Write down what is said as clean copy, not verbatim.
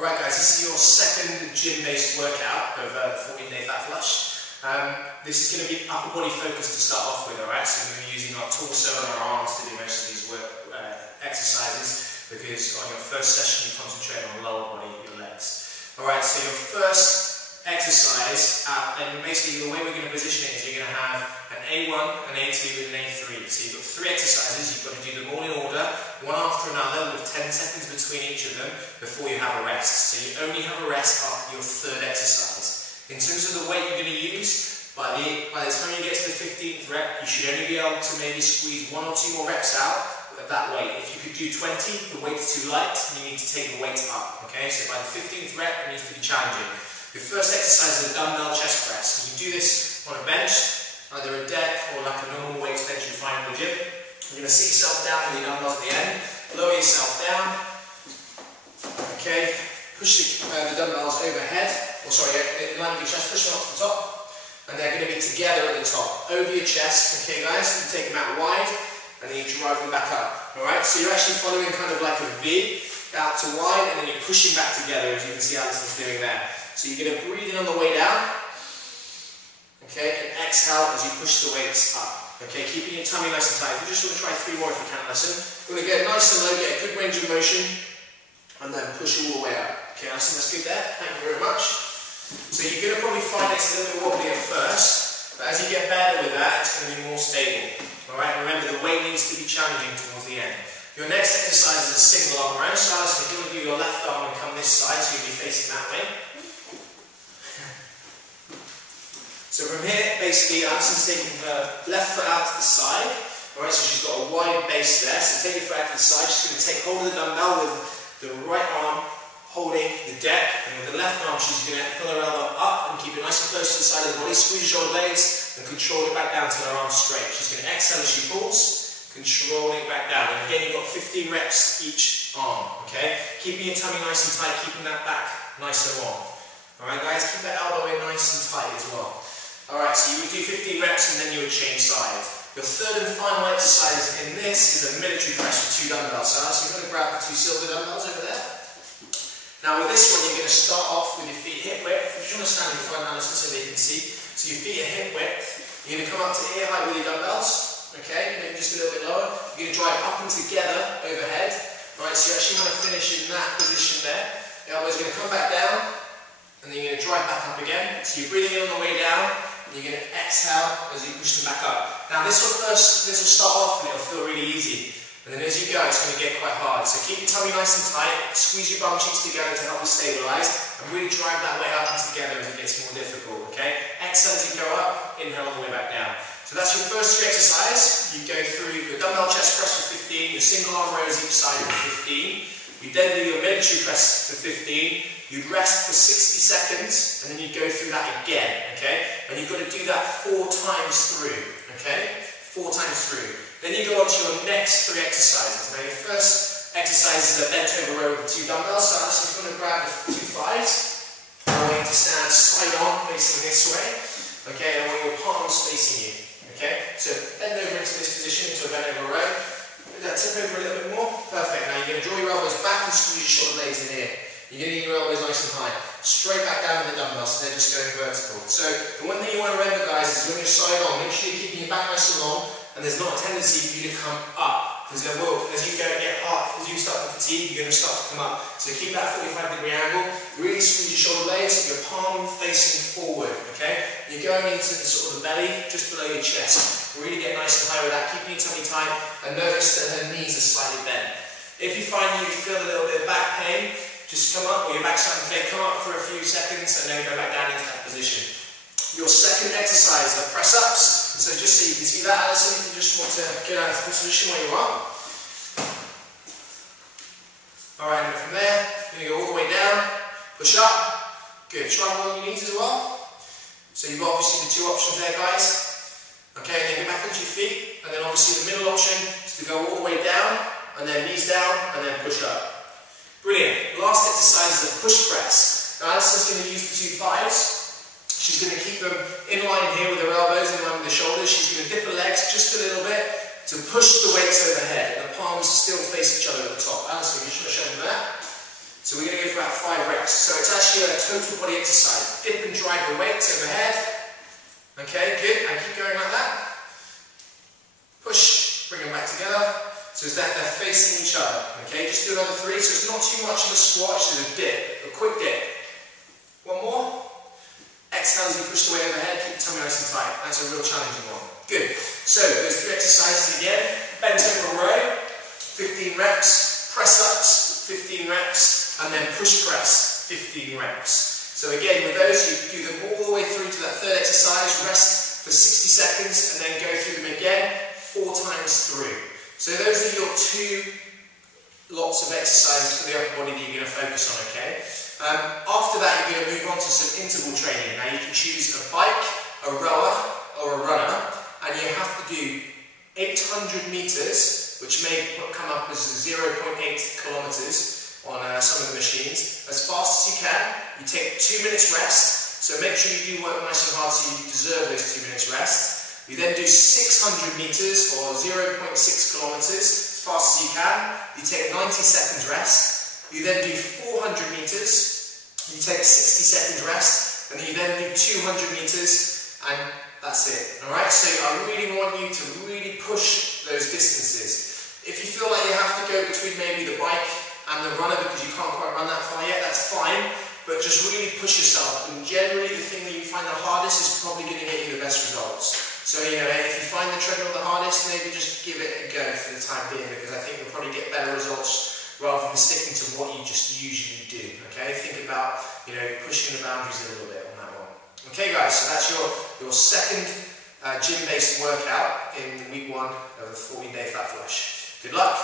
Alright guys, this is your second gym-based workout of the 14-day fat flush. This is going to be upper body focused to start off with, alright? So we're going to be using our torso and our arms to do most of these exercises, because on your first session you concentrate on lower body, your legs. Alright, so your first exercise, and basically the way we're going to position it is you're going to have an A1, an A2 and an A3. So you've got 3 exercises, you've got to do them all in order, one after another with 10 seconds between each of them before you have a rest. So you only have a rest after your 3rd exercise. In terms of the weight you're going to use, by the time you get to the 15th rep, you should only be able to maybe squeeze 1 or 2 more reps out at that weight. If you could do 20, the weight's too light, and you need to take the weight up. Okay, so by the 15th rep, it needs to be challenging. Your first exercise is a dumbbell chest press. You can do this on a bench, either a deck or like a normal weights bench you find in the gym. You're going to sit yourself down with your dumbbells at the end, lower yourself down. Okay, push the dumbbells overhead, or sorry, in line with your chest, push them up to the top, and they're going to be together at the top, over your chest. Okay guys, you take them out wide, and then you drive them back up. Alright, so you're actually following kind of like a V, out to wide, and then you're pushing back together, as you can see Alison's doing there. So you're going to breathe in on the way down, okay, and exhale as you push the weights up. Okay, keeping your tummy nice and tight. If you just want to try 3 more if you can, Alison. We're going to get nice and low, get a good range of motion, and then push all the way up. Okay, Alison, that's good there. Thank you very much. So you're going to probably find it's a little bit wobbly at first, but as you get better with that, it's going to be more stable. Alright, remember the weight needs to be challenging towards the end. Your next exercise is a single arm row. So Alison, if you want to do your left arm and come this side, so you'll be facing that way. So from here, basically, Alison's taking her left foot out to the side. Alright, so she's got a wide base there. So take your foot out to the side. She's going to take hold of the dumbbell with the right arm holding the deck. And with the left arm, she's going to pull her elbow up and keep it nice and close to the side of the body. Squeeze your shoulder blades and control it back down till her arm's straight. She's going to exhale as she pulls, controlling it back down. And again, you've got 15 reps each arm. Okay? Keeping your tummy nice and tight, keeping that back nice and long. Alright guys, keep that elbow in nice and tight as well. Alright, so you would do 15 reps and then you would change sides. Your 3rd and final exercise in this is a military press with 2 dumbbells. So you're going to grab the 2 silver dumbbells over there. Now with this one, you're going to start off with your feet hip width. If you want to stand in front, Alison, so they can see. So your feet are hip width. You're going to come up to ear height with your dumbbells. Okay, maybe just a little bit lower. You're going to drive up and together overhead. Alright, so you actually want to finish in that position there. The elbow's going to come back down, and then you're going to drive back up again. So you're breathing in on the way down. You're going to exhale as you push them back up. Now this will start off and it'll feel really easy. And then as you go, it's going to get quite hard. So keep your tummy nice and tight, squeeze your bum cheeks together to help you stabilise, and really drive that way up and together as it gets more difficult, okay? Exhale as you go up, inhale all the way back down. So that's your first 3 exercise. You go through your dumbbell chest press for 15, your single arm rows each side for 15. You then do your military press for 15. You'd rest for 60 seconds, and then you'd go through that again, okay? And you've got to do that 4 times through, okay? 4 times through. Then you go on to your next 3 exercises. Now your first exercise is a bent over row with 2 dumbbells. So Alison, if you want to grab the 2 thighs, I want you to stand side on, facing this way, okay? And I want your palms facing you, okay? So bend over into this position, into a bent over row. Tip over a little bit more. Perfect. Now you're going to draw your elbows back and squeeze your shoulder blades in here. You're going to get your elbows nice and high. Straight back down with the dumbbells, so they're just going vertical. So the one thing you want to remember, guys, is when you're side on, make sure you're keeping your back nice and long, and there's not a tendency for you to come up. Because there will, as you get hard, as you start to fatigue, you're going to start to come up. So keep that 45-degree angle. Really squeeze your shoulder blades, your palm facing forward, okay? You're going into the sort of the belly, just below your chest. Really get nice and high with that, keeping your tummy tight, and notice that her knees are slightly bent. If you find you feel a little bit of back pain, just come up, or your back's starting to fade, come up for a few seconds, and then go back down into that position. Your second exercise are press-ups. So just so you can see that, Alison, if you just want to get out of the position where you are. Alright, and from there, you're going to go all the way down, push up. Good, try on your knees as well. So you've got obviously the 2 options there, guys. Okay, and then get back onto your feet, and then obviously the middle option is to go all the way down, and then knees down, and then push up. Brilliant. Last exercise is a push press. Now Alison's going to use the 2 thighs. She's going to keep them in line here with her elbows, in line with the shoulders. She's going to dip her legs just a little bit to push the weights overhead. And the palms still face each other at the top. Alison, you should have shown them that. So we're going to go for about 5 reps. So it's actually a total body exercise. Dip and drive the weights overhead. Okay, good. And keep going like that. Push, bring them back together. So it's that they're facing each other. Okay, just do another 3. So it's not too much of a squat, it's just a dip, a quick dip. One more. Exhale as you push the weight overhead, keep the tummy nice and tight. That's a real challenging one. Good. So those 3 exercises again. Bent over row, 15 reps. Press ups, 15 reps. And then push press, 15 reps. So again, with those, you do them all the way through to that 3rd exercise. Rest for 60 seconds and then go through them again 4 times through. So those are your 2 lots of exercises for the upper body that you're going to focus on, okay? After that, you're going to move on to some interval training. Now you can choose a bike, a rower, or a runner, and you have to do 800 meters, which may come up as 0.8 kilometers on some of the machines, as fast as you can. You take 2 minutes rest, so make sure you do work nice and hard so you deserve those 2 minutes rest. You then do 600 meters or 0.6 kilometers as fast as you can. You take 90 seconds rest. You then do 400 meters. You take 60 seconds rest. And you then do 200 meters. And that's it. Alright, so I really want you to really push those distances. If you feel like you have to go between maybe the bike and the runner because you can't quite run that far yet, that's fine. But just really push yourself. And generally the thing that you find the hardest is probably going to get you the best results. So, you know, if you find the treadmill the hardest, maybe just give it a go for the time being, because I think you'll probably get better results rather than sticking to what you just usually do, okay? Think about, you know, pushing the boundaries a little bit on that one. Okay, guys, so that's your second gym-based workout in week 1 of the 40-day Fat Flush. Good luck.